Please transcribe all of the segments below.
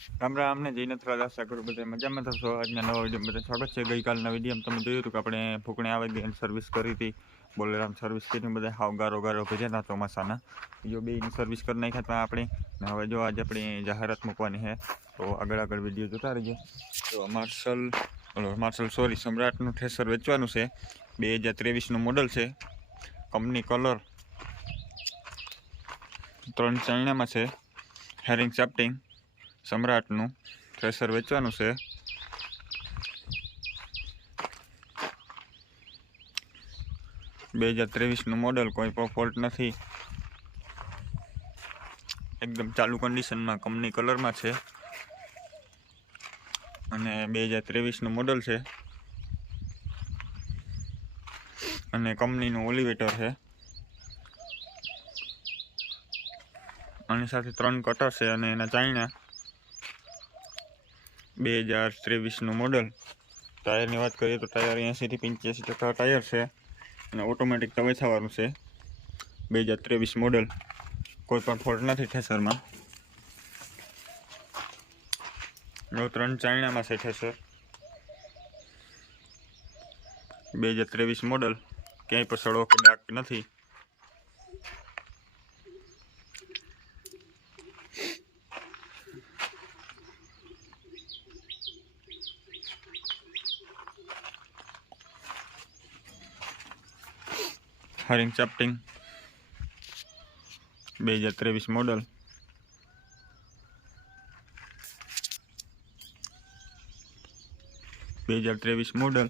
રામ રામ ને જઈને થોડા આશા કરું બધા મજામાં થશો આજના નવા વીડિયો બધા સ્વાગત છે. ગઈકાલના વીડિયો તમે જોયું હતું કે આપણે ફૂકણે આવી ગઈ સર્વિસ કરી હતી. બોલેરામ સર્વિસ કરીને બધા હાવ ગારો ગારો ભજ્યા ચોમાસાના. જો બેની સર્વિસ કરી નાખ્યા હતા આપણે. ને હવે જો આજે આપણી જાહેરાત મૂકવાની છે, તો આગળ આગળ વીડિયો જોતા રહીજો. તો માર્શલ માર્શલ સોરી સમ્રાટનું ઠેસર વેચવાનું છે. બે હજાર ત્રેવીસનું મોડલ છે. કંપની કલર ત્રણ ચાઇનામાં છે. હેરિંગ ચાપ્ટિંગ સમ્રાટનું થ્રેસર વેચવાનું છે. બે હજાર ત્રેવીસનું મોડલ કોઈ પણ ફોલ્ટ નથી. એકદમ ચાલુ કન્ડિશનમાં કંપની કલરમાં છે. અને બે હજાર ત્રેવીસનું મોડલ છે. અને કંપનીનું ઓલિવેટર છે. આની સાથે ત્રણ કટર છે અને એના ચાઇના. બે હજાર ત્રેવીસનું મોડલ ટાયરની વાત કરીએ તો ટાયર એંસીથી પંચ્યાસી ટકા ટાયર છે અને ઓટોમેટિક તવેથાવાળું છે. બે હજાર ત્રેવીસ મોડલ કોઈ પણ ફોલ્ટ નથી ઠેસરમાં. ત્રણ ચાઇનામાં છે ઠેસર. બે હજાર ત્રેવીસ મોડલ ક્યાંય પણ સડો કે ડાક નથી. હરિંગ ચાપ્ટિંગ બે હજાર ત્રેવીસ મોડલ બે હજાર ત્રેવીસ મોડલ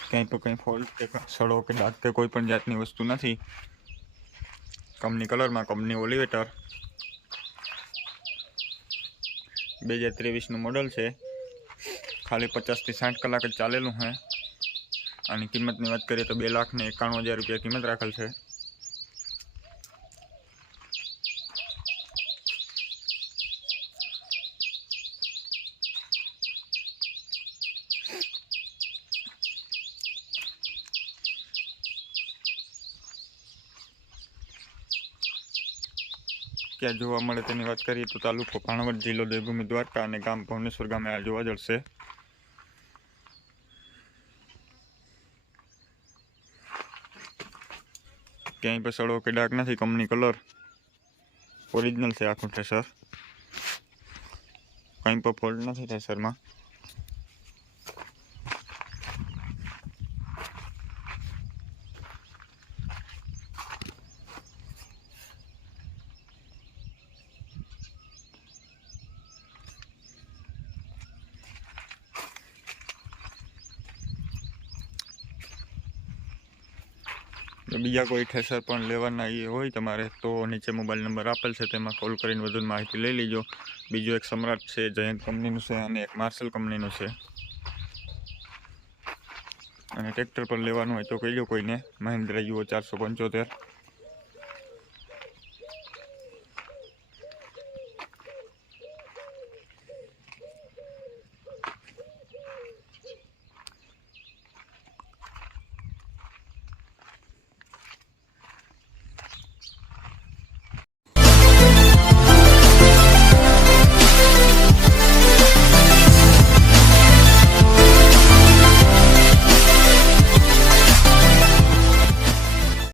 ક્યાંય તો કંઈ ફોલ્ટ કે સડો કે ડાઘ કે કોઈ પણ જાતની વસ્તુ નથી કંપની કલરમાં કંપની ઓલિવેટર બે હજાર ત્રેવીસનું મોડલ છે ખાલી પચાસથી સાઠ કલાક જ ચાલેલું છે આની કિંમતની વાત કરીએ તો બે લાખ ને એકાણું હજાર રૂપિયા કિંમત રાખેલ છે. ક્યાં જોવા મળે તેની વાત કરીએ તો તાલુકો ભાણવડ જિલ્લો દેવભૂમિ દ્વારકા અને ગામ ભવનેશ્વર ગામે આ જોવા જળશે ક્યાંય પણ સડો કે ડાર્ક નથી કંપની કલર ઓરિજિનલ છે આખું ઠેસર કંઈ પણ ફોલ્ટ નથી ઠેસરમાં બીજા કોઈ ઠેસર પણ લેવાના એ હોય તમારે, તો નીચે મોબાઈલ નંબર આપેલ છે, તેમાં કોલ કરીને વધુ માહિતી લઈ લેજો. બીજું એક સમ્રાટ છે, જયંત કંપનીનું છે અને એક માર્શલ કંપનીનું છે. અને ટ્રેક્ટર પર લેવાનું હોય તો કહીજો કોઈને. મહિન્દ્રા યુઓ ચારસો પંચોતેર.